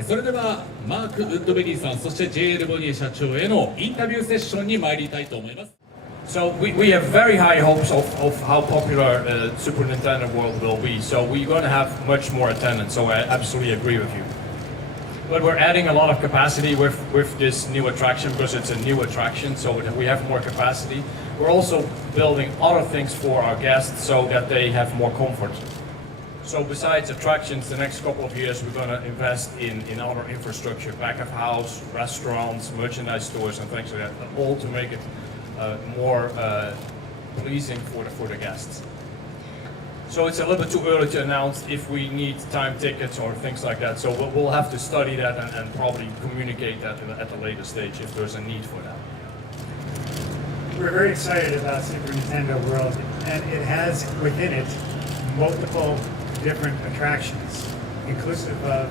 それではマーク・ウッドベリーさん、そして J.L. ボニエ社長へのインタビューセッションに参りたいと思います。So we have very high hopes of how popular Super Nintendo World will be. So we're going to have much more attendance. So I absolutely agree with you. But we're adding a lot of capacity with this new attraction because it's a new attraction. So we have more capacity. We're also building other things for our guests so that they have more comfort. So besides attractions, the next couple of years we're going to invest in other infrastructure, back of house, restaurants, merchandise stores, and things like that, all to make it more pleasing for the guests. So it's a little bit too early to announce if we need time tickets or things like that. So we'll have to study that and probably communicate that at a later stage if there's a need for that. We're very excited about Super Nintendo World, and it has within it multiple different attractions, inclusive of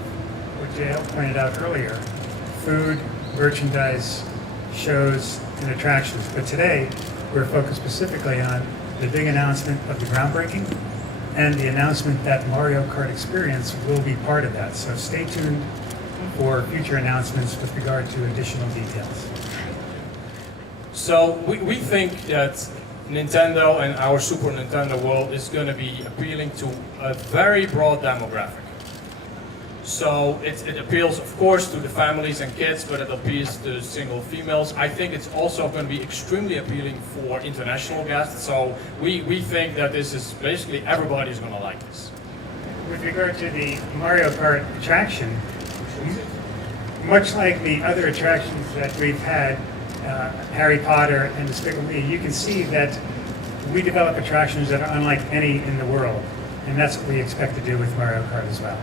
what J.L. pointed out earlier, food, merchandise, shows, and attractions. But today, we're focused specifically on the big announcement of the groundbreaking and the announcement that Mario Kart Experience will be part of that. So stay tuned for future announcements with regard to additional details. So we think that Nintendo and our Super Nintendo World is going to be appealing to a very broad demographic. So it appeals, of course, to the families and kids, but it appeals to single females. I think it's also going to be extremely appealing for international guests. So we think that this is basically everybody's going to like this. With regard to the Mario Kart attraction, much like the other attractions that we've had, Harry Potter and Despicable Me, you can see that we develop attractions that are unlike any in the world, and that's what we expect to do with Mario Kart as well.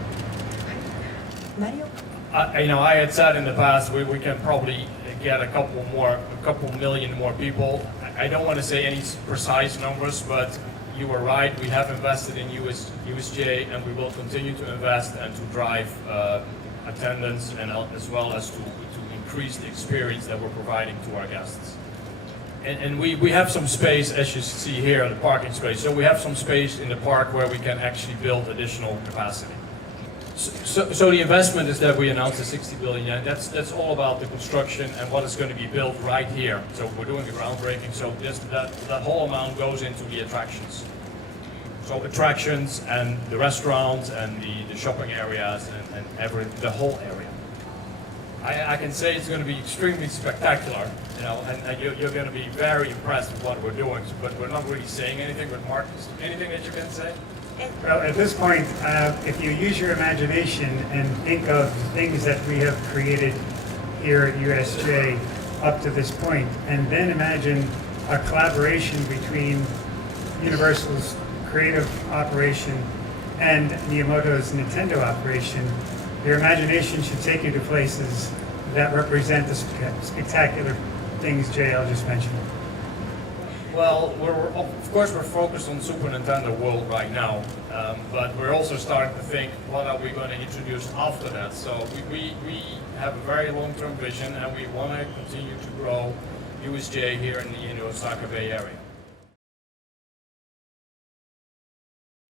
I had said in the past we can probably get a couple million more people. I don't want to say any precise numbers, but you were right. We have invested in USJ, and we will continue to invest and to drive attendance, and as well as to increase the experience that we're providing to our guests. And we have some space, as you see here, the parking space. So we have some space in the park where we can actually build additional capacity. So the investment is that we announced the 60 billion yen. That's all about the construction and what is going to be built right here. So we're doing the groundbreaking. So that whole amount goes into the attractions. So attractions and the restaurants and the shopping areas and the whole area. I can say it's going to be extremely spectacular, and you're going to be very impressed with what we're doing. But we're not really saying anything. But Mark, anything that you can say? Well, at this point, if you use your imagination and think of things that we have created here at USJ up to this point, and then imagine a collaboration between Universal's creative operation and Miyamoto's Nintendo operation, your imagination should take you to places that represent the spectacular things J.L. just mentioned. Well, of course we're focused on Super Nintendo World right now, but we're also starting to think what are we going to introduce after that. So we have a very long-term vision, and we want to continue to grow USJ here in the Osaka Bay Area.